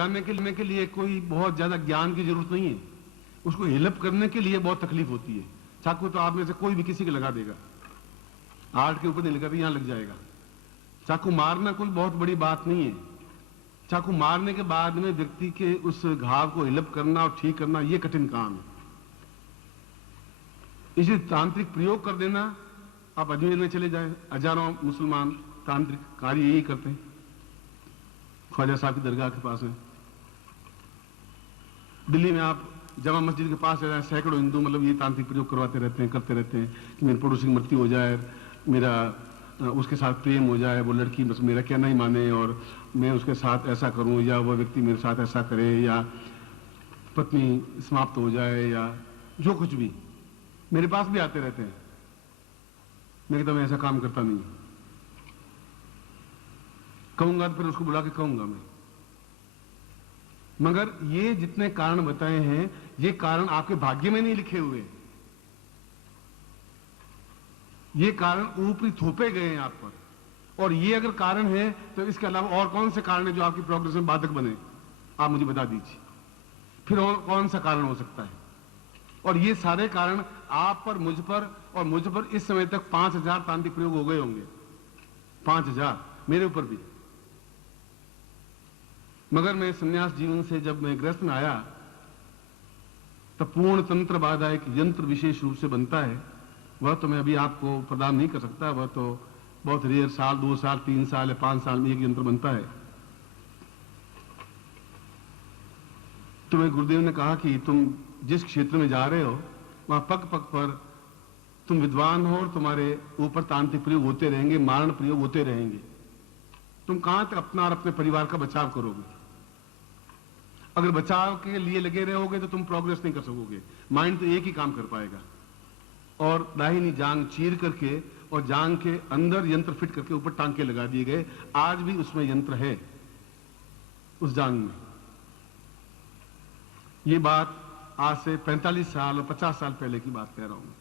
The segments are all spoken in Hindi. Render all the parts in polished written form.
लगाने के लिए कोई बहुत ज्यादा ज्ञान की जरूरत नहीं है। उसको हेल्प करने के लिए बहुत तकलीफ होती है। चाकू तो आप में से कोई भी किसी के लगा देगा, आर्ट के ऊपर नहीं लगा तो यहां लग जाएगा। चाकू मारना कोई बहुत बड़ी बात नहीं है। चाकू मारने के बाद में व्यक्ति के उस घाव को हेल्प करना और ठीक करना यह कठिन काम है। इसलिए तांत्रिक प्रयोग कर देना, आप अजमेर में चले जाएं, हजारों मुसलमान तांत्रिक कार्य यही करते हैं। ख्वाजा साहब की दरगाह के पास है। दिल्ली में आप जमा मस्जिद के पास है, सैकड़ों हिंदू मतलब ये तांत्रिक प्रयोग करवाते रहते हैं, करते रहते हैं कि मेरे पड़ोसी की मृत्यु हो जाए, मेरा उसके साथ प्रेम हो जाए, वो लड़की बस मेरा कहना ही माने और मैं उसके साथ ऐसा करूं, या वो व्यक्ति मेरे साथ ऐसा करे, या पत्नी समाप्त हो जाए, या जो कुछ भी। मेरे पास भी आते रहते हैं। मैं कहता मैं ऐसा काम करता नहीं, कहूंगा तो फिर उसको बुला के कहूंगा मैं। मगर ये जितने कारण बताए हैं, ये कारण आपके भाग्य में नहीं लिखे हुए, ये कारण ऊपरी थोपे गए हैं आप पर। और ये अगर कारण है तो इसके अलावा और कौन से कारण है जो आपकी प्रोग्रेस में बाधक बने, आप मुझे बता दीजिए। फिर और कौन सा कारण हो सकता है? और ये सारे कारण आप पर, मुझ पर और मुझ पर इस समय तक 5000 तांत्रिक प्रयोग हो गए होंगे, 5000 मेरे ऊपर भी। मगर मैं संन्यास जीवन से जब मैं गृहस्थ में आया तब पूर्ण तंत्र बाधा एक यंत्र विशेष रूप से बनता है। वह तो मैं अभी आपको प्रदान नहीं कर सकता, वह तो बहुत रेयर, साल 2 साल 3 साल या 5 साल में एक यंत्र बनता है। तो मैं गुरुदेव ने कहा कि तुम जिस क्षेत्र में जा रहे हो वहां पग पग पर तुम विद्वान हो और तुम्हारे ऊपर तांत्रिक प्रयोग होते रहेंगे, मारण प्रयोग होते रहेंगे। तुम कहां तक अपना और अपने परिवार का बचाव करोगे? अगर बचाव के लिए लगे रहोगे तो तुम प्रोग्रेस नहीं कर सकोगे। माइंड तो एक ही काम कर पाएगा। और दाहिनी जांग चीर करके और जांग के अंदर यंत्र फिट करके ऊपर टांके लगा दिए गए। आज भी उसमें यंत्र है, उस जांग में। ये बात आज से 45 साल और 50 साल पहले की बात कह रहा हूं।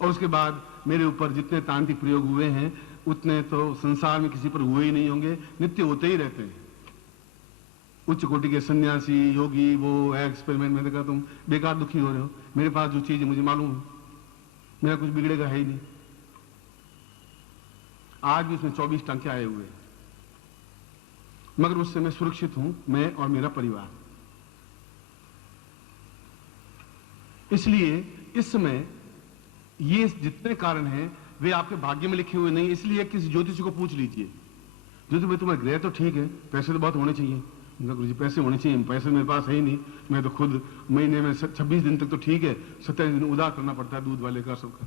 और उसके बाद मेरे ऊपर जितने तांत्रिक प्रयोग हुए हैं उतने तो संसार में किसी पर हुए ही नहीं होंगे, नित्य होते ही रहते हैं। उच्च कोटि के सन्यासी, योगी, वो एक्सपेरिमेंट, मैंने कहा तुम बेकार दुखी हो रहे हो, मेरे पास जो चीज है मुझे मालूम है, मेरा कुछ बिगड़ेगा है ही नहीं। आज भी उसमें 24 टांके आए हुए हैं, मगर उससे मैं सुरक्षित हूं, मैं और मेरा परिवार। इसलिए इस समय ये जितने कारण हैं वे आपके भाग्य में लिखे हुए नहीं। इसलिए किसी ज्योतिषी को पूछ लीजिए, ज्योतिष भाई तुम्हारे ग्रह तो ठीक है, पैसे तो बहुत होने चाहिए। गुरु जी पैसे होने चाहिए, पैसे मेरे पास है ही नहीं, मैं तो खुद महीने में 26 दिन तक तो ठीक है, 27 दिन उधार करना पड़ता है दूध वाले का, सबका।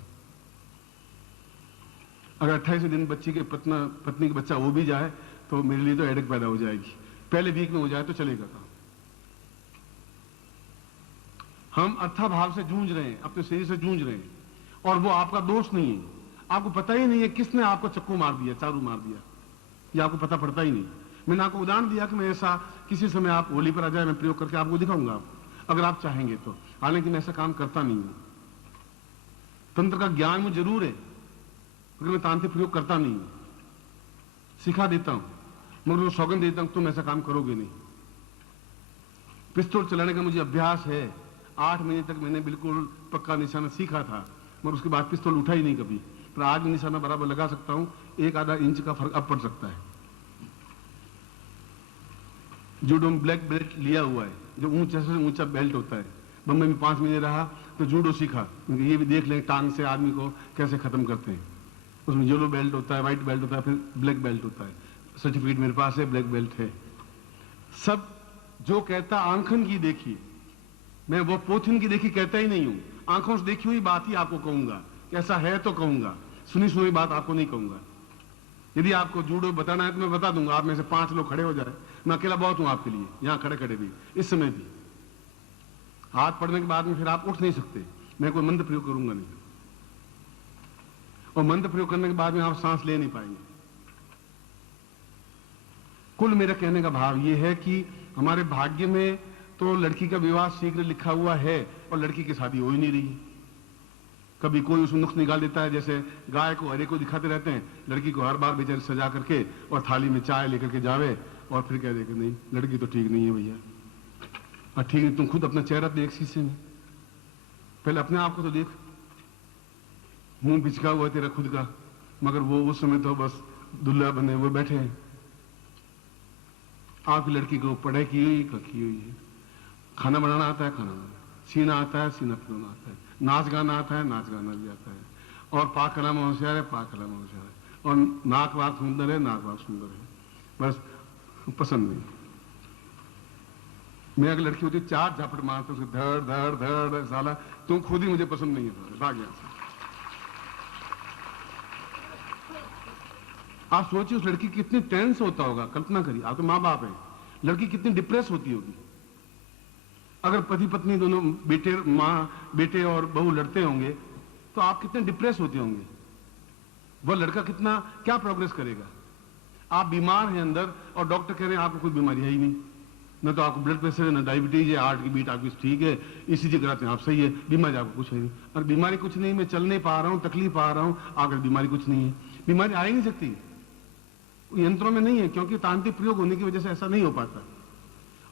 अगर 28 दिन बच्ची के पत्नी का बच्चा हो भी जाए तो मेरे लिए तो हेडेक पैदा हो जाएगी। पहले वीक में हो जाए तो चलेगा काम। हम अर्थाभाव से जूझ रहे हैं, अपने शरीर से जूझ रहे हैं, और वो आपका दोष नहीं है। आपको पता ही नहीं है किसने आपको चक्कू मार दिया, चारू मार दिया, ये आपको पता पड़ता ही नहीं। मैंने आपको उदाहरण दिया कि मैं ऐसा किसी समय आप होली पर आ जाए, मैं प्रयोग करके आपको दिखाऊंगा, अगर आप चाहेंगे तो। हालांकि मैं ऐसा काम करता नहीं हूं। तंत्र का ज्ञान मुझे जरूर है, मगर मैं तांत्रिक प्रयोग करता नहीं हूं। सिखा देता हूं, मगर वो सौगंध देता हूं तुम ऐसा काम करोगे नहीं। पिस्तौल चलाने का मुझे अभ्यास है, 8 महीने तक मैंने बिल्कुल पक्का निशाना सीखा था, मगर उसके बाद पिस्तौल उठा ही नहीं कभी। पर आज भी निशाना बराबर लगा सकता हूं, 1-आधा इंच का फर्क अब पड़ सकता है। जूडो में ब्लैक बेल्ट लिया हुआ है, जो ऊंचा से ऊंचा बेल्ट होता है। बम्बई में 5 महीने रहा तो जूडो सीखा, क्योंकि ये भी देख लें टांग से आदमी को कैसे खत्म करते हैं। उसमें येलो बेल्ट होता है, व्हाइट बेल्ट होता है, फिर ब्लैक बेल्ट होता है। सर्टिफिकेट मेरे पास है, ब्लैक बेल्ट है। सब जो कहता आंखन की देखी, मैं वो पोथिन की देखी कहता ही नहीं हूं। आंखों से देखी हुई बात ही आपको कहूंगा, ऐसा है तो कहूंगा, सुनी सुनी बात आपको नहीं कहूंगा। यदि आपको जूडो बताना है तो मैं बता दूंगा, आप में से 5 लोग खड़े हो जाए, मैं अकेला बहुत हूं आपके लिए, यहां खड़े खड़े भी, इस समय भी। हाथ पड़ने के बाद में फिर आप उठ नहीं सकते, मैं कोई मंत्र प्रयोग करूंगा नहीं, और मंत्र प्रयोग करने के बाद में आप सांस ले नहीं पाएंगे। कुल मेरा कहने का भाव यह है कि हमारे भाग्य में तो लड़की का विवाह शीघ्र लिखा हुआ है और लड़की की शादी हो ही नहीं रही। कभी कोई उसमें नुक्स निकाल देता है, जैसे गाय को हरे को दिखाते रहते हैं, लड़की को हर बार बेचारे सजा करके और थाली में चाय लेकर के जावे और फिर कह देगा नहीं लड़की तो ठीक नहीं है भैया। और ठीक है, तुम खुद अपना चेहरा देख शीशे में, पहले अपने आप को तो देख, मुंह पिचका हुआ तेरा खुद का, मगर वो उस समय तो बस दुल्हा बने वो बैठे हैं। आपकी लड़की को पढ़ाई की हुई है, खाना बनाना आता है, खाना बनाना, सीना आता है, सीना पिरोना आता है, नाच गाना आता है, नाच गाना भी आता है, और पाक कलाम होशियार है, पाक कलाम होशियार है, और नाक वाक सुंदर है, नाक वाक सुंदर है, बस पसंद नहीं। मैं अगर लड़की होती 4 झापट मारता उसके धड़ धड़ धड़, साला तुम खुद ही मुझे पसंद नहीं है, भाग यहां से। आप सोचिए उस लड़की कितनी टेंस होता होगा, कल्पना करिए, आप तो माँ बाप हैं, लड़की कितनी डिप्रेस होती होगी। अगर पति पत्नी दोनों बेटे और बहू लड़ते होंगे तो आप कितने डिप्रेस होते होंगे, वह लड़का कितना क्या प्रोग्रेस करेगा। आप बीमार हैं अंदर और डॉक्टर कह रहे हैं आपको कोई बीमारी है ही नहीं, न तो आपको ब्लड प्रेशर है, न डायबिटीज है, हार्ट की बीट आपकी ठीक है, ईसीजी कराते हैं आप सही है, बीमारी आपको कुछ है नहीं। और बीमारी कुछ नहीं, मैं चल नहीं पा रहा हूं, तकलीफ आ रहा हूं, आकर बीमारी कुछ नहीं है, बीमारी आ ही नहीं सकती, यंत्रों में नहीं है, क्योंकि तांत्रिक प्रयोग होने की वजह से ऐसा नहीं हो पाता।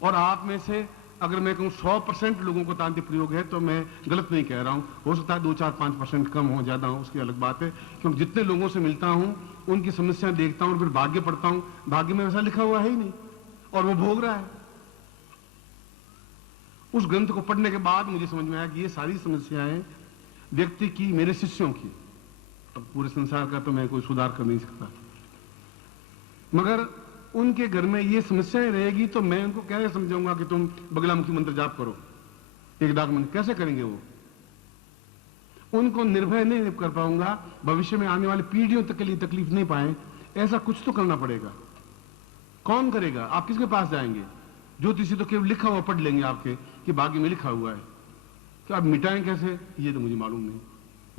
और आप में से अगर मैं कहूं 100% लोगों को तांत्रिक प्रयोग है तो मैं गलत नहीं कह रहा हूं, हो सकता है 2-4-5% कम हो, ज्यादा हो, उसकी अलग बात है। क्योंकि जितने लोगों से मिलता हूं उनकी समस्याएं देखता हूं और फिर भाग्य पढ़ता हूं, भाग्य में वैसा लिखा हुआ है ही नहीं और वो भोग रहा है। उस ग्रंथ को पढ़ने के बाद मुझे समझ में आया कि ये सारी समस्याएं व्यक्ति की, मेरे शिष्यों की, अब पूरे संसार का तो मैं कोई सुधार कर नहीं सकता, मगर उनके घर में ये समस्याएं रहेगी तो मैं उनको कैसे समझाऊंगा कि तुम बगलामुखी मंत्र जाप करो, एक डाक मंत्र, कैसे करेंगे वो? उनको निर्भय नहीं कर पाऊंगा, भविष्य में आने वाली पीढ़ियों तक के लिए तकलीफ नहीं पाए, ऐसा कुछ तो करना पड़ेगा। कौन करेगा? आप किसके पास जाएंगे? ज्योतिषी तो केवल लिखा हुआ पढ़ लेंगे आपके कि भाग्य में लिखा हुआ है, तो आप मिटाएं कैसे ये तो मुझे मालूम नहीं।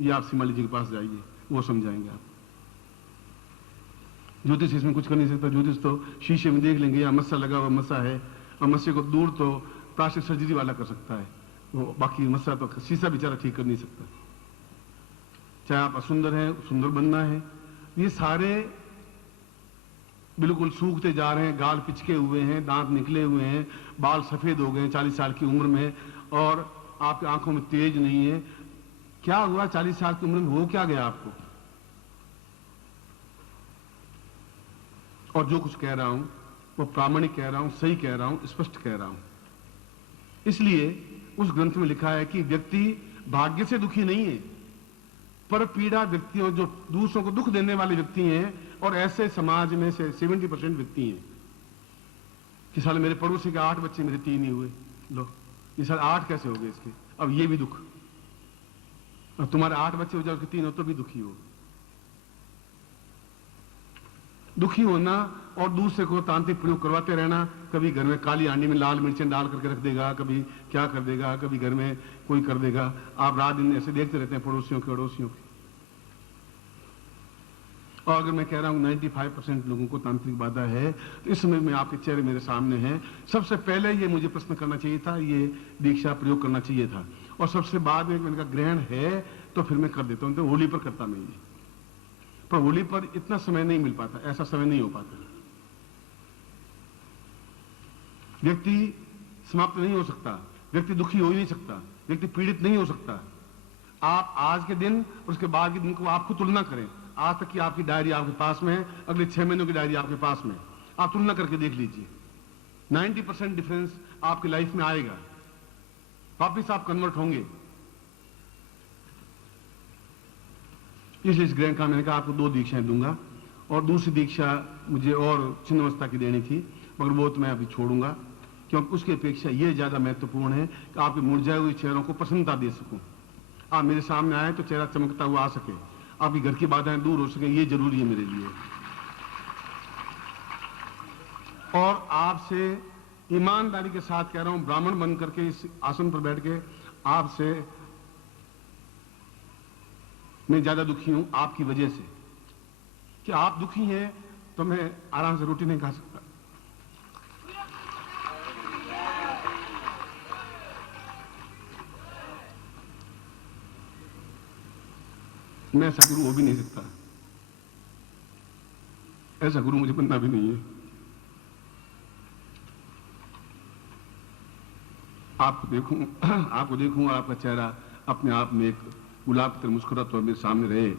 ये आप सिमाली जी के पास जाइए, वो समझाएंगे आप। ज्योतिष इसमें कुछ कर नहीं सकता, ज्योतिष तो शीशे में देख लेंगे या मस्सा लगा हुआ मस्सा है, और मस्से को दूर तो प्लास्टिक सर्जरी वाला कर सकता है, वो बाकी मस्सा तो शीशा बेचारा ठीक कर नहीं सकता। चाहे आप असुंदर हैं, सुंदर बनना है, ये सारे बिल्कुल सूखते जा रहे हैं, गाल पिचके हुए हैं, दांत निकले हुए हैं, बाल सफेद हो गए 40 साल की उम्र में, और आपकी आंखों में तेज नहीं है। क्या हुआ 40 साल की उम्र में? हो क्या गया आपको? और जो कुछ कह रहा हूं वो प्रामाणिक कह रहा हूं, सही कह रहा हूं, स्पष्ट कह रहा हूं। इसलिए उस ग्रंथ में लिखा है कि व्यक्ति भाग्य से दुखी नहीं है, पर पीड़ा व्यक्तियों, जो दूसरों को दुख देने वाले व्यक्ति हैं, और ऐसे समाज में से 70% व्यक्ति हैं कि साले मेरे पड़ोसी के 8 बच्चे, मेरे 3 ही हुए, लो ये साले 8 कैसे हो गए इसके, अब ये भी दुख, और तुम्हारे 8 बच्चे हो जाओ, 3 हो तो भी दुखी हो। दुखी होना और दूसरे को तांत्रिक प्रयोग करवाते रहना, कभी घर में काली हांडी में लाल मिर्चें डाल करके रख देगा, कभी क्या कर देगा, कभी घर में कोई कर देगा, आप रात दिन ऐसे देखते रहते हैं पड़ोसियों के अड़ोसियों के। और अगर मैं कह रहा हूं 95% लोगों को तांत्रिक बाधा है, तो इस समय में आपके चेहरे मेरे सामने हैं, सबसे पहले ये मुझे प्रश्न करना चाहिए था, ये दीक्षा प्रयोग करना चाहिए था, और सबसे बाद में मैंने कहा ग्रहण है तो फिर मैं कर देता हूं, तो होली पर करता नहीं है, पर होली पर इतना समय नहीं मिल पाता, ऐसा समय नहीं हो पाता। व्यक्ति समाप्त नहीं हो सकता, व्यक्ति दुखी हो ही नहीं सकता, व्यक्ति पीड़ित नहीं हो सकता। आप आज के दिन और उसके बाद के दिन को आपको तुलना करें, आज तक की आपकी डायरी आपके पास में है, अगले 6 महीनों की डायरी आपके पास में, आप तुलना करके देख लीजिए, 90% डिफरेंस आपकी लाइफ में आएगा, वापिस आप कन्वर्ट होंगे। इसलिए इस ग्रहण का मैंने कहा आपको 2 दीक्षाएं दूंगा, और दूसरी दीक्षा मुझे और छिन्नमस्ता की देनी थी, मगर वो तो मैं अभी छोड़ूंगा, क्योंकि उसकी अपेक्षा ये ज्यादा महत्वपूर्ण है कि आपके मुरझाए हुए चेहरों को प्रसन्नता दे सकूं। आप मेरे सामने आए तो चेहरा चमकता हुआ आ सके, आपकी घर की बाधाएं दूर हो सके, ये जरूरी है मेरे लिए। और आपसे ईमानदारी के साथ कह रहा हूं, ब्राह्मण बन करके इस आसन पर बैठ के आपसे मैं ज्यादा दुखी हूं आपकी वजह से, कि आप दुखी हैं तो मैं आराम से रोटी नहीं खा सकता। मैं ऐसा गुरु हो भी नहीं सकता, ऐसा गुरु मुझे बनना भी नहीं है। आपको देखूं आपका चेहरा अपने आप में एक गुलाब की तरह मुस्कुराता और मेरे सामने रहे,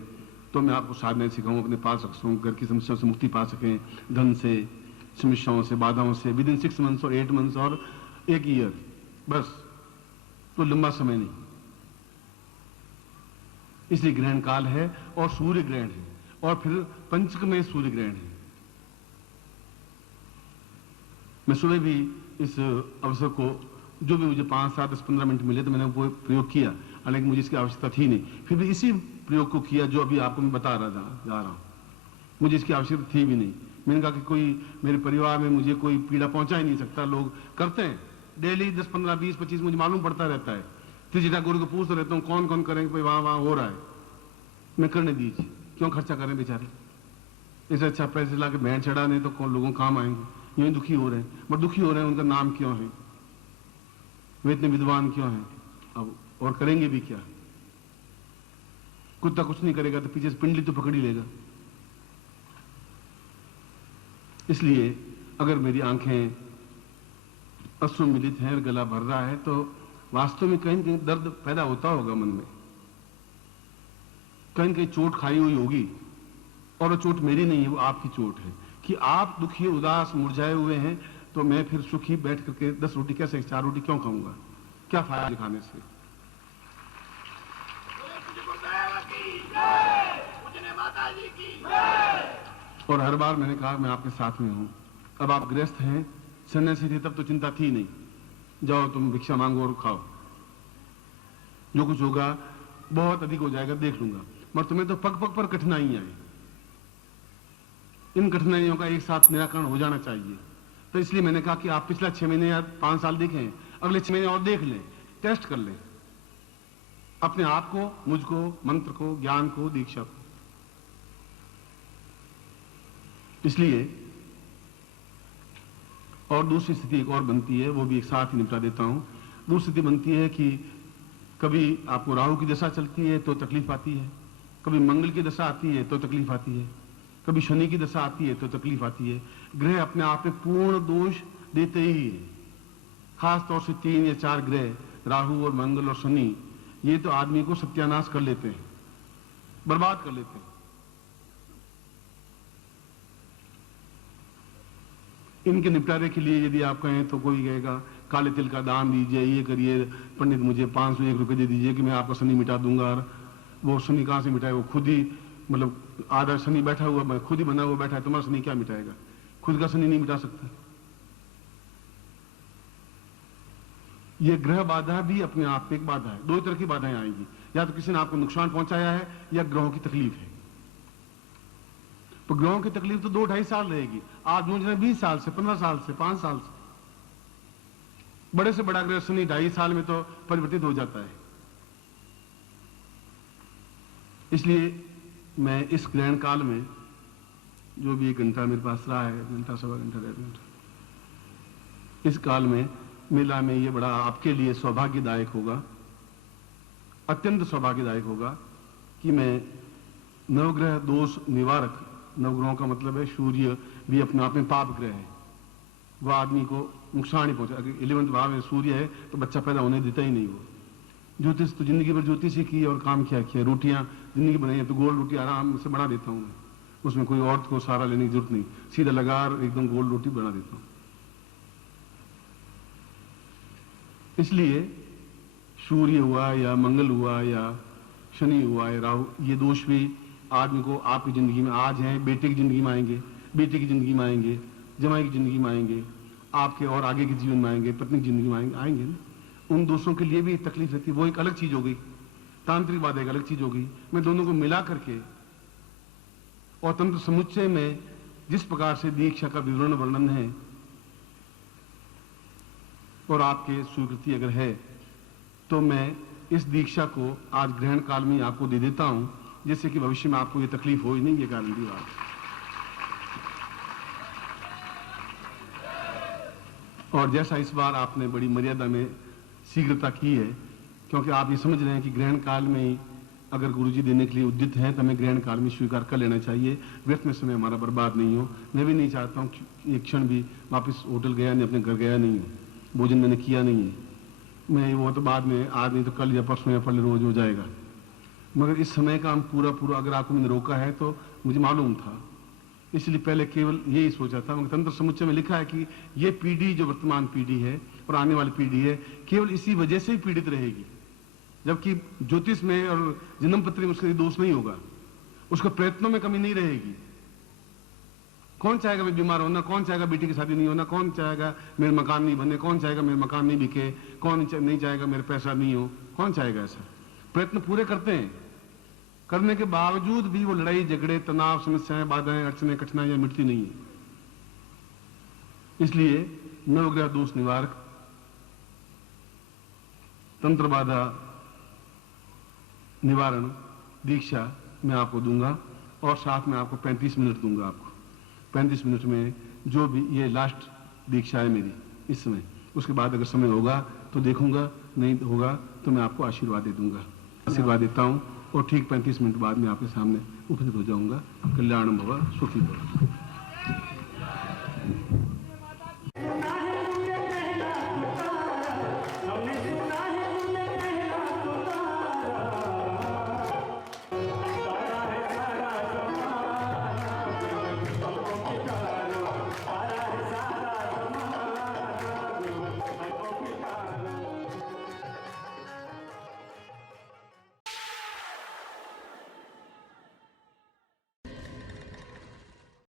तो मैं आपको साधना सिखाऊं, अपने पास रख सकूं, घर की समस्याओं से मुक्ति पा सकें, धन से, समस्याओं से, बाधाओं से, विद इन 6 मंथ्स और 8 मंथ्स और 1 ईयर, बस, तो लंबा समय नहीं। इसलिए ग्रहण काल है और सूर्य ग्रहण है और फिर पंचक में सूर्य ग्रहण है। मैं सुबह भी इस अवसर को, जो भी मुझे 5, 7, 10, 15 मिनट मिले तो मैंने वो प्रयोग किया, हालांकि मुझे इसकी आवश्यकता थी नहीं, फिर भी इसी प्रयोग को किया जो अभी आपको मैं बता रहा जा रहा हूं। मुझे इसकी आवश्यकता थी भी नहीं। मैंने कहा कि कोई मेरे परिवार में मुझे कोई पीड़ा पहुंचा ही नहीं सकता। लोग करते हैं डेली 10, 15, 20, 25, मुझे मालूम पड़ता रहता है। त्रिजी ठाकुर को पूछता रहता हूँ कौन कौन करेंगे, भाई वहां वहां हो रहा है, मैं करने दीजिए, क्यों खर्चा करें बेचारे, इससे अच्छा पैसे ला के बैंड चढ़ा नहीं तो कौन लोगों काम आएंगे। यूं दुखी हो रहे हैं, बट दुखी हो रहे हैं, उनका नाम क्यों है, वे इतने विद्वान क्यों हैं, अब और करेंगे भी क्या। कुत्ता कुछ नहीं करेगा तो पीछे से पिंडली तो पकड़ ही लेगा। इसलिए अगर मेरी आंखें अश्रु मिलित हैं और गला भर रहा है तो वास्तव में कहीं कहीं दर्द पैदा होता होगा मन में, कहीं कहीं चोट खाई हुई होगी, और वो चोट मेरी नहीं है, वो आपकी चोट है कि आप दुखी, उदास, मुरझाए हुए हैं, तो मैं फिर सुखी बैठ करके 10 रोटी कैसे, 4 रोटी क्यों खाऊंगा, क्या फायदा खाने से। और हर बार मैंने कहा मैं आपके साथ में हूं। अब आप गृहस्थ हैं, सन्यासी थे तब तो चिंता थी नहीं, जाओ तुम भिक्षा मांगो और खाओ, जो कुछ होगा बहुत अधिक हो जाएगा देख लूंगा, मगर तुम्हें तो पग पग पर कठिनाइयां आई, इन कठिनाइयों का एक साथ निराकरण हो जाना चाहिए। तो इसलिए मैंने कहा कि आप पिछला 6 महीने या 5 साल देखें, अगले 6 महीने और देख लें, टेस्ट कर लें अपने आप को, मुझको, मंत्र को, ज्ञान को, दीक्षा को। इसलिए और दूसरी स्थिति एक और बनती है, वो भी एक साथ ही निपटा देता हूं। दूसरी स्थिति बनती है कि कभी आपको राहु की दशा चलती है तो तकलीफ आती है, कभी मंगल की दशा आती है तो तकलीफ आती है, कभी शनि की दशा आती है तो तकलीफ आती है। ग्रह अपने आप में पूर्ण दोष देते ही है, खास तौर से 3 या 4 ग्रह, राहु और मंगल और शनि, ये तो आदमी को सत्यानाश कर लेते हैं, बर्बाद कर लेते हैं। इनके निपटारे के लिए यदि आप कहें तो कोई कहेगा काले तिल का दान दीजिए, ये करिए, पंडित मुझे 501 रुपए दे दीजिए कि मैं आपका शनि मिटा दूंगा। वो शनि कहां से मिटाए, वो खुद ही, मतलब आधा शनि बैठा हुआ, खुद ही बना हुआ बैठा है, तुम्हारा शनि क्या मिटाएगा, खुद का शनि नहीं मिटा सकता। ये ग्रह बाधा भी अपने आप में एक बाधा है। 2 तरह की बाधाएं आएंगी, या तो किसी ने आपको नुकसान पहुंचाया है या ग्रहों की तकलीफ है। तो ग्रहों की तकलीफ तो 2-2.5 साल रहेगी, आज मुझे 20 साल से, 15 साल से, 5 साल से, बड़े से बड़ा ग्रह शनि 2.5 साल में तो परिवर्तित हो जाता है। इसलिए मैं इस ग्रहण काल में जो भी 1 घंटा मेरे पास रहा है, घंटा, सवा घंटा, 1.5 घंटा, इस काल में मेला में ये बड़ा आपके लिए सौभाग्यदायक होगा, अत्यंत सौभाग्यदायक होगा कि मैं नवग्रह दोष निवारक, नवग्रहों का मतलब है सूर्य भी अपने आप में पाप ग्रह है, वह आदमी को नुकसान ही पहुंचा। अगर 11वें भाव में सूर्य है तो बच्चा पैदा होने देता ही नहीं। वो ज्योतिष तो जिंदगी भर ज्योतिष ही की और काम क्या किया, रोटियां जिंदगी बनाई है तो गोल रोटी आराम से बना देता हूं मैं, उसमें कोई औरत को सहारा लेने की जरूरत नहीं, सीधा लगा एकदम गोल रोटी बना देता हूं। इसलिए सूर्य हुआ या मंगल हुआ या शनि हुआ या राहु, ये दोष भी आदमी को आपकी जिंदगी में आज हैं, बेटे की जिंदगी में आएंगे, बेटी की जिंदगी में आएंगे, जमाई की जिंदगी में आएंगे, आपके और आगे के जीवन में आएंगे, पत्नी की जिंदगी में आएंगे ना। उन दोषों के लिए भी तकलीफ रहती है, वो एक अलग चीज हो गई, तांत्रिक बात एक अलग चीज हो गई। मैं दोनों को मिला करके और तंत्र समुच्चय में जिस प्रकार से दीक्षा का विवरण वर्णन है और आपके स्वीकृति अगर है तो मैं इस दीक्षा को आज ग्रहण काल में आपको दे देता हूं, जिससे कि भविष्य में आपको ये तकलीफ हो ही नहीं, ये गारंटी बात। और जैसा इस बार आपने बड़ी मर्यादा में शीघ्रता की है, क्योंकि आप ये समझ रहे हैं कि ग्रहण काल में ही अगर गुरुजी देने के लिए उद्यत हैं तो हमें ग्रहण काल में स्वीकार कर लेना चाहिए, व्यर्थ में समय हमारा बर्बाद नहीं हो। मैं भी नहीं चाहता हूँ एक क्षण भी वापस होटल गया नहीं, अपने घर गया नहीं हूँ, भोजन मैंने किया नहीं है, मैं वो तो बाद में, आज नहीं तो कल या परसों या पहले रोज हो जाएगा, मगर इस समय का हम पूरा पूरा अगर आपको मैंने रोका है तो मुझे मालूम था, इसलिए पहले केवल यही सोचा था। मगर तंत्र समुच्चय में लिखा है कि ये पीढ़ी जो वर्तमान पीढ़ी है और आने वाली पीढ़ी है केवल इसी वजह से ही पीड़ित रहेगी, जबकि ज्योतिष में और जन्म पत्री में उसका दोष नहीं होगा, उसके प्रयत्नों में कमी नहीं रहेगी। कौन चाहेगा मैं बीमार होना, कौन चाहेगा बेटी की शादी नहीं होना, कौन चाहेगा मेरे मकान नहीं बने, कौन चाहेगा मेरे मकान नहीं बिके, कौन नहीं चाहेगा मेरे पैसा नहीं हो, कौन चाहेगा ऐसा। प्रयत्न पूरे करते हैं, करने के बावजूद भी वो लड़ाई झगड़े तनाव समस्याएं बाधाएं अड़चने कठिनाइयां मिटती नहीं है। इसलिए नवग्रह दोष निवारक तंत्र बाधा निवारण दीक्षा मैं आपको दूंगा और साथ में आपको 35 मिनट दूंगा। आपको 35 मिनट में जो भी ये लास्ट दीक्षा है मेरी इस समय, उसके बाद अगर समय होगा तो देखूंगा, नहीं होगा तो मैं आपको आशीर्वाद दे दूंगा। आशीर्वाद देता हूं और ठीक 35 मिनट बाद में आपके सामने उपस्थित हो जाऊंगा। कल्याण भव, सुखी भव।